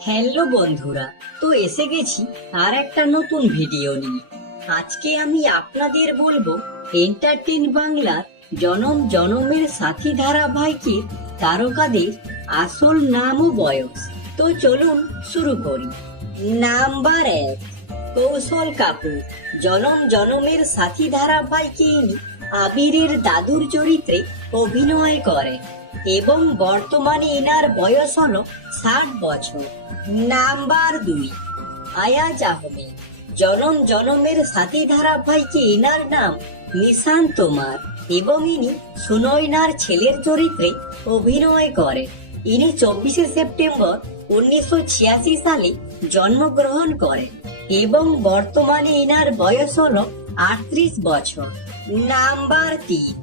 Hello বন্ধুরা, তো এসে গেছি আর একটা নতুন ভিডিও নিয়ে। আজকে আমি আপনাদের বলব এন্টারটেন বাংলার জনম জনমের সাথী ধারাবাহিকের তারকাদের আসল নাম ও বয়স। তো চলুন শুরু করি। নাম্বার এক, কৌশল কাপুর। জনম জনমের সাথী ধারাবাহিকে আবিরের দাদুর চরিত্রে অভিনয় করেন। এবং বর্তমানে এনার বয়স হলো ষাট বছর। নাম্বার দুই, আয়াজ আহমেদ। জনম জনমের সাথী ধারাবাহিকে এনার নাম নিশান তোমার এবং ইনি সুনয়নার ছেলের চরিত্রে অভিনয় করেন। ইনি চব্বিশে সেপ্টেম্বর উনিশশো ছিয়াশি সালে জন্মগ্রহণ করেন এবং বর্তমানে এনার বয়স হলো আটত্রিশ বছর। নাম্বার তিন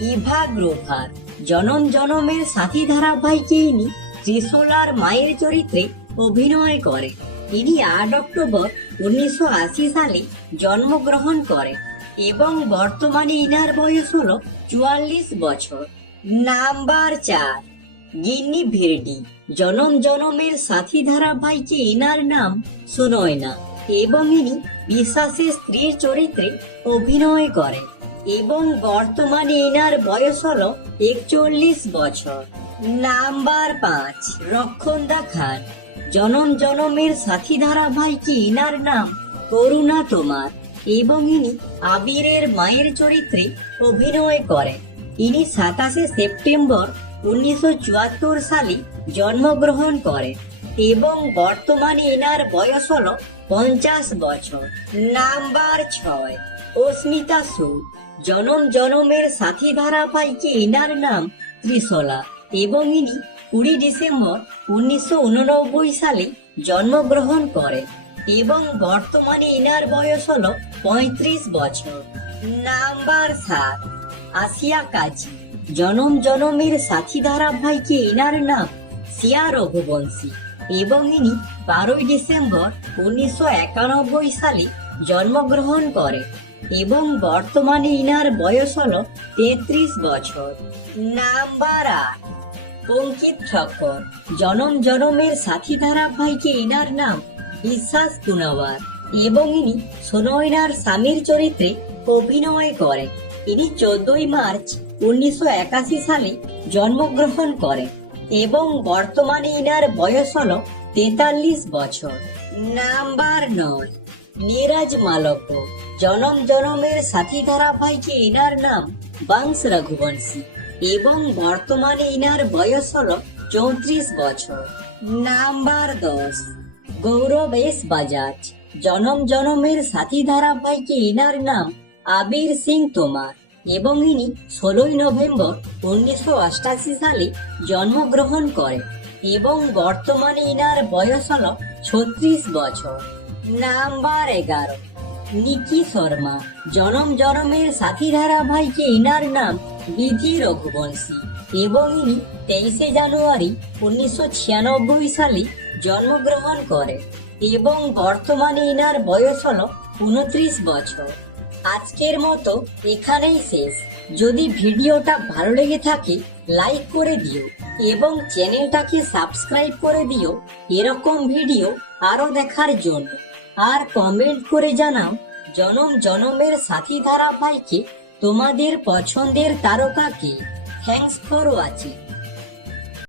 ইভা গ্রোভার জনম জনমের সাথী ধারাবাহিকে ইনি ত্রিশোলার মায়ের চরিত্রে অভিনয় করে। ইনি আট অক্টোবর উনিশশো আশি সালে জন্মগ্রহণ করেন এবং বর্তমানে ইনার বয়স হলো চুয়াল্লিশ বছর। নাম্বার চার, গিন্নি ভিরডি। জনম জনমের সাথী ধারাবাহিকে ইনার নাম সুনয়না এবং ইনি বিশ্বাসের স্ত্রীর চরিত্রে অভিনয় করেন। এবং বর্তমানে এনার বয়স হলো একচল্লিশ বছর। নাম্বার পাঁচ রক্ষন্দা খান। জনম জনমের সাথী ধারাবাহিকে এনার নাম করুণা তোমার এবং ইনি আবিরের মায়ের চরিত্রে অভিনয় করেন। ইনি সাতাশে সেপ্টেম্বর উনিশশো চুয়াত্তর সালে জন্মগ্রহণ করেন এবং বর্তমানে এনার বয়স হল পঞ্চাশ বছর। নাম্বার ছয়, অস্মিতা সুর জনম জনমের সাথী ধারা ধারাবাহিকে এনার নাম ত্রিশলা। এবং ইনি কুড়ি ডিসেম্বর উনিশশো উননব্বই সালে জন্মগ্রহণ করেন এবং বর্তমানে এনার বয়স হলো পঁয়ত্রিশ বছর। নাম্বার সাত, আসিয়া কাজী। জনম জনমের সাথী ধারাবাহিকে এনার নাম সিয়া রঘুবংশী। এবং ইনি বারোই ডিসেম্বর উনিশশো একানব্বই সালে জন্মগ্রহণ করেন। এবং বর্তমানে ইনার বয়স হলো তেত্রিশ বছর। নাম্বার আট, অঙ্কিত ঠক্কর জনম জনমের সাথী ধারাবাহিকে ইনার নাম বিশ্বাস কুনাওয়ার এবং ইনি সোনয়নার স্বামীর চরিত্রে অভিনয় করেন। ইনি চোদ্দই মার্চ উনিশশো একাশি সালে জন্মগ্রহণ করেন এবং বর্তমানে ইনার বয়স হল তেতাল্লিশ বছর। নাম্বার নয়, নীরাজ মালব্য। জনম জনমের সাথী ধারাবাহিকে ইনার নাম বাংশ রঘুবংশী এবং বর্তমানে ইনার বয়স হল চৌত্রিশ বছর। নাম্বার দশ গৌরব এস বাজাজ। জনম জনমের সাথী ধারাবাহিকে ইনার নাম আবির সিং তোমার এবং ইনি ষোলোই নভেম্বর উনিশশো অষ্টাশি সালে জন্মগ্রহণ করেন এবং বর্তমানে ইনার বয়স হল ছত্রিশ বছর। নাম্বার এগারো নিকি শর্মা। জনম জনমের সাথী ধারাবাহিকে ইনার নাম বিধি রঘুবংশী এবং ইনি তেইশে জানুয়ারি উনিশশো ছিয়ানব্বই সালে জন্মগ্রহণ করেন এবং বর্তমানে ইনার বয়স হল উনত্রিশ বছর। আজকের মতো এখানেই শেষ। যদি ভিডিওটা ভালো লেগে থাকে, লাইক করে দিও এবং চ্যানেলটাকে সাবস্ক্রাইব করে দিও। এরকম ভিডিও আরও দেখার জন্য। আর কমেন্ট করে জানাও, জনম জনমের সাথী ধারাবাহিকে তোমাদের পছন্দের তারকা কে থ্যাংকস ফর ওয়াচিং